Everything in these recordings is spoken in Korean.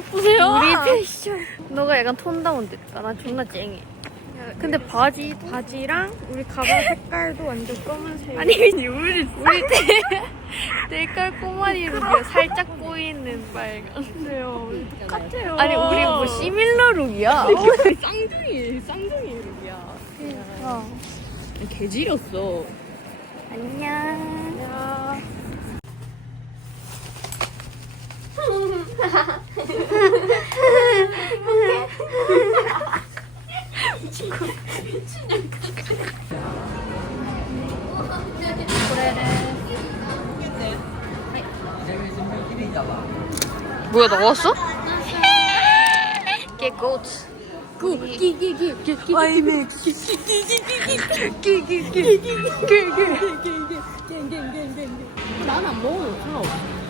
보세요. 우리 패션. 너가 약간 톤 다운 됐다. 나 존나 쨍해. 근데 바지 바지랑 우리 가방 색깔도 완전 검은색. 아니 우리 우리 대 대깔 꼬마리 룩이야. 살짝 보이는 빨간. 근데요. 똑같아요. 아니 우리 뭐 시밀러 룩이야. 쌍둥이, 쌍둥이 룩이야. 어. 개지렸어. 안녕. 뭐야.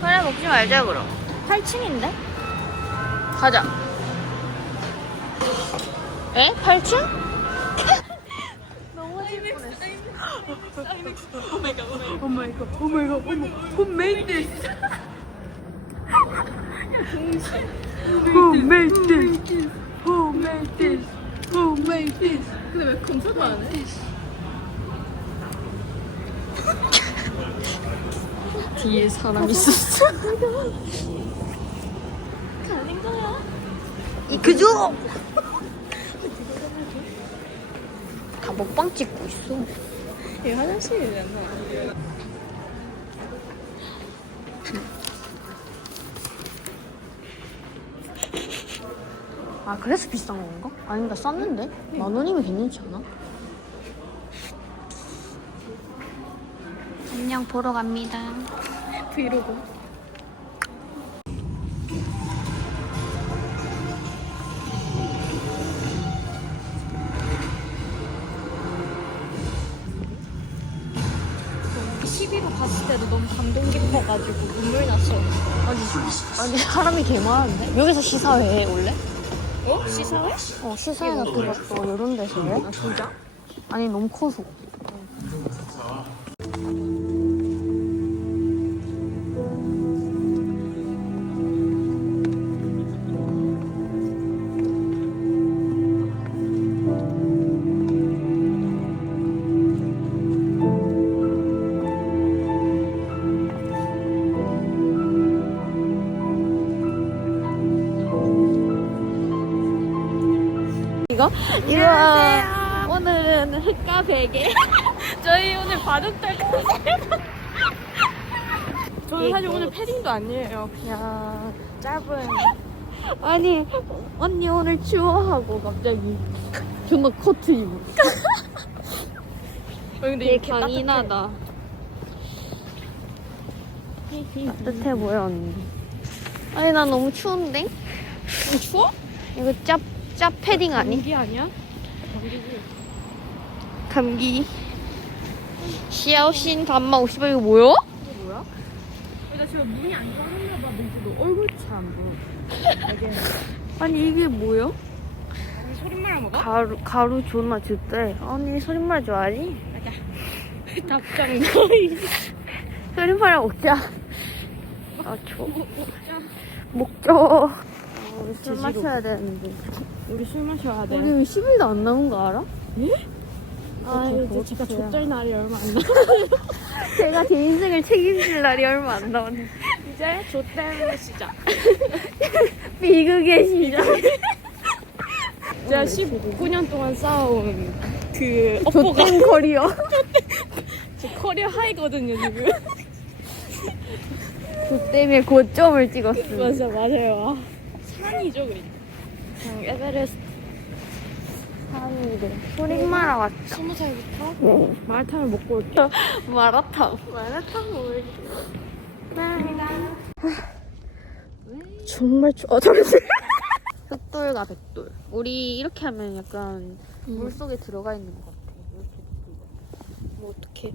그래 먹지 말자 그럼 8층인데? 가자 에? 8층? 근데 왜 검사도 안 해? 뒤에 사람 있었어. 이 그죠? 다 먹방 찍고 있어 얘 화장실이잖아. 아 그래서 비싼 건가? 아닌가 쌌는데? 만 원이면 괜찮지 않아? 안녕 보러 갑니다 브이로그. 시비로 갔을 때도 너무 감동 깊어가지고 눈물 났어. 아니, 아니 사람이 개 많은데? 여기서 시사회 해 원래? 어? 시사회? 어 시사회 같은 것도 이런 데서 해? 아 진짜? 아니 너무 커서 이거? 이거 오늘은 흑과 베개 저희 오늘 바둑달 저는 사실 오늘 패딩도 아니에요. 그냥 짧은. 아니 언니 오늘 추워 하고 갑자기 존나 코트 입어 근데 되게 이렇게 강인하다 따뜻해 보여 언니 아니 나 너무 추운데? 따뜻해. 추워? 이거 짭, 짭 패딩 아니? 감기 아니야? 감기지. 감기 시아오신 감마 50원 이거 뭐야? 이게 뭐야? 나 지금 문이 안 가는가 봐. 근데 너 얼굴 참. 되게 아니 이게 뭐야? 소리말 먹어? 가루 가루 존나 줬대 언니 소림말 좋아하지? 답장 너희. 소림말 먹자 아 추워 먹자 어, 우리 술. 마셔야 되는데 우리 술 마셔야 돼. 우리 왜 10일도 안 나온 거 알아? 아, 아이고, 이제 제가. 족될 날이 얼마 안 남. 제가 제 인생을 책임질 날이 얼마 안 남았네 이제 족될 시작. 비극의 시작 제가 19년 동안 쌓아온 그 업보가 커리어 제 커리어 하이거든요 지금. 그 때문에 고점을 찍었어 맞아 맞아요. 아, 산이죠 그러니까. 그냥 에베레스트 사람인데 소림마라 왔죠 스무 살부터 마라탕을 먹고 올게. 마라탕 마라탕 먹을게. 정말 추워. 잠시. 흑돌과 백돌 우리 이렇게 하면 약간 음. 물속에 들어가 있는 것 같아 이렇게 뭐 어떻게?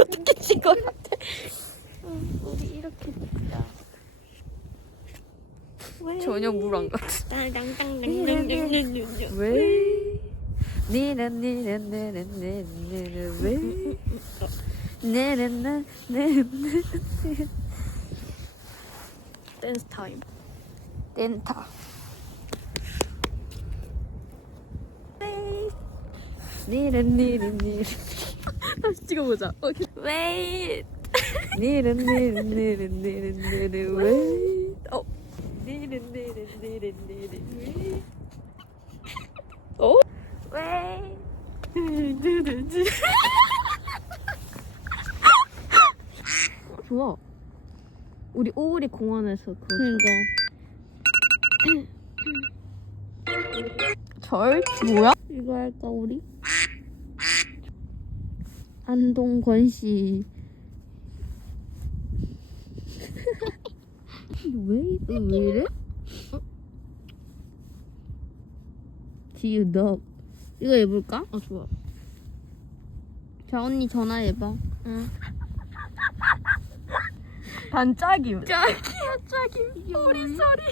어떻게 찍어야 돼? 우리 이렇게 찍자 전혀 물안 땅땅땅땅땅땅땅. 왜? 왜? 댄스 타임. 렌타. 니른 니른 니른 다시 찍어보자. 오케이. 웨이 니른 니른 니른 니른 니른 웨이 어 어 웨이 좋아. 우리 오우리 공원에서 그 그니까 절 뭐야 이거 할까 우리? 안동권 씨. 왜, 이거 왜 이래? 지우덕. 이거 해볼까? 어, 좋아. 자, 언니 전화해봐. 응. 반짝임 짝이야, 짝이. 우리 소리.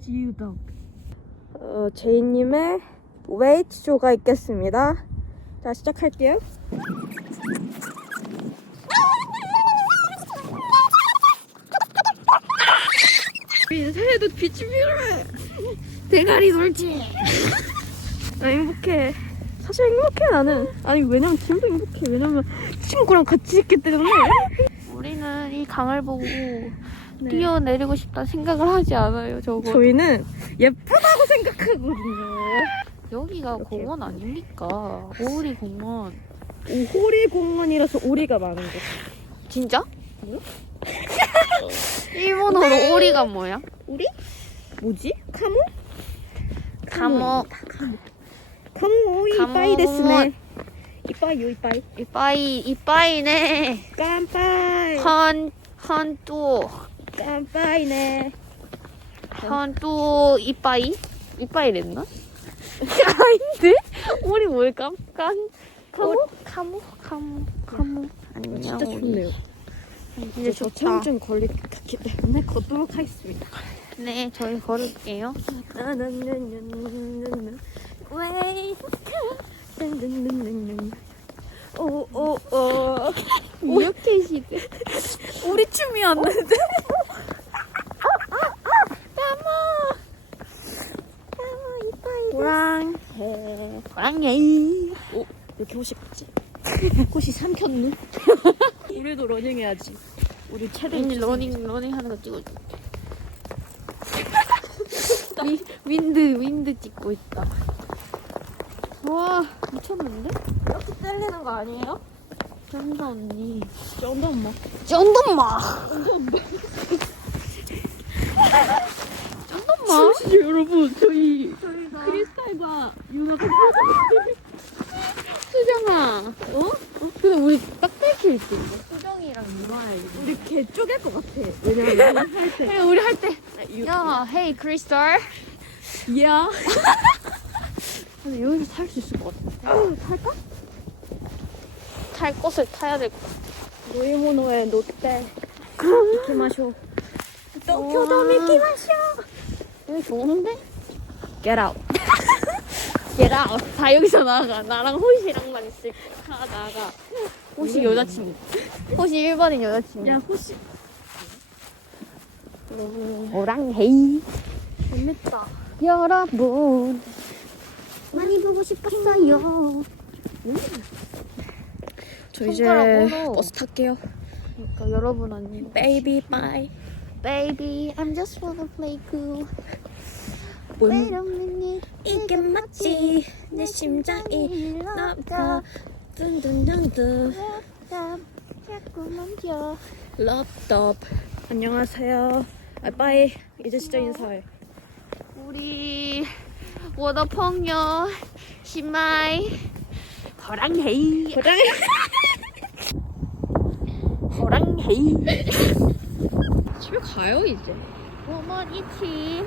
지우덕. 어, 제이님의 웨이트 쇼가 있겠습니다. 자, 시작할게요. 새해도 빛이 필요해. 대가리 돌지. 나 행복해. 사실 행복해, 나는. 아니, 왜냐면 지금도 행복해. 왜냐면 친구랑 같이 있기 때문에. 우리는 이 강을 보고 뛰어내리고 싶다 생각을 하지 않아요 저거 저희는 예쁘다고 생각하거든요. 여기가 공원 아닙니까 오리 공원 오호리 공원이라서 오리가 많은 곳. 진짜? 일본어로 오리가 뭐야? 뭐지? 카모? 가모 카모, 이빠이 데스네. 이빠이요, 이빠이. 이빠이 이빠이네 깜빠이. 헌헌또 깜빠이네. 헌또 이빠이 이빠이랬나? 아닌데? 우리 뭘까? 깐 카모 카모 카모 카모 안녕 진짜 우리. 좋네요. 진짜 저 좋다. 체온증 걸릴 것 같기 때문에 걷도록 하겠습니다. 네 저희 걸을게요 왜? 오오오 이렇게 시대 우리 춤이었는데. 호랑 호랑이 이렇게 호시 같지? 호시 삼켰누? 우리도 러닝 해야지. 우리 체대 왠지 러닝 러닝 하는 거 찍어줘. 위, 윈드 윈드 찍고 있다. 와 미쳤는데? 이렇게 잘리는 거 아니에요? 쩐다 언니. 쩐다 엄마. 쩐다 엄마. 쩐다 엄마. 사실 여러분, 저희 크리스탈과 유나가 수정아. 어? 근데 우리 딱 뺏길 때 수정이랑 유아야 우리 개 쪼갤 것 같아. 왜냐면 할 때. 우리 할 때 야, 헤이 크리스탈 야. 근데 여기서 탈 수 있을 것 같아 탈까? 탈 것을 타야 될 것 같아 노이모노의 롯데. 이키마쇼. 도쿄도 미키마쇼 여기 좋은데? Get out. 얘라 다 여기서 나가 나랑 호시랑만 있을 다 나가 호시 여자친구 호시 1번인 여자친구 야, 호시. 오랑헤이 재밌다. 여러분 많이 보고 싶었어요. 저 이제 손가락으로. 버스 탈게요. 그러니까 여러분 아니고 Baby bye. Baby I'm just wanna play cool minute 이게 맞지? 내 심장이 나가 자꾸 럽덥. 안녕하세요. 아 빠이. 이제 진짜 인사해. 우리 워더펑녀 시마이 호랑헤이 고장해. 호랑헤이 집에 가요 이제. 어머니치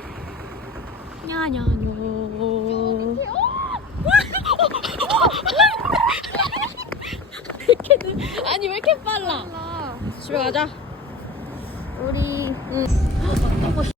냐냐뇨. 아니 왜 이렇게 빨라? 집에 가자. 우리